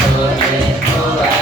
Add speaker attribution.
Speaker 1: Hare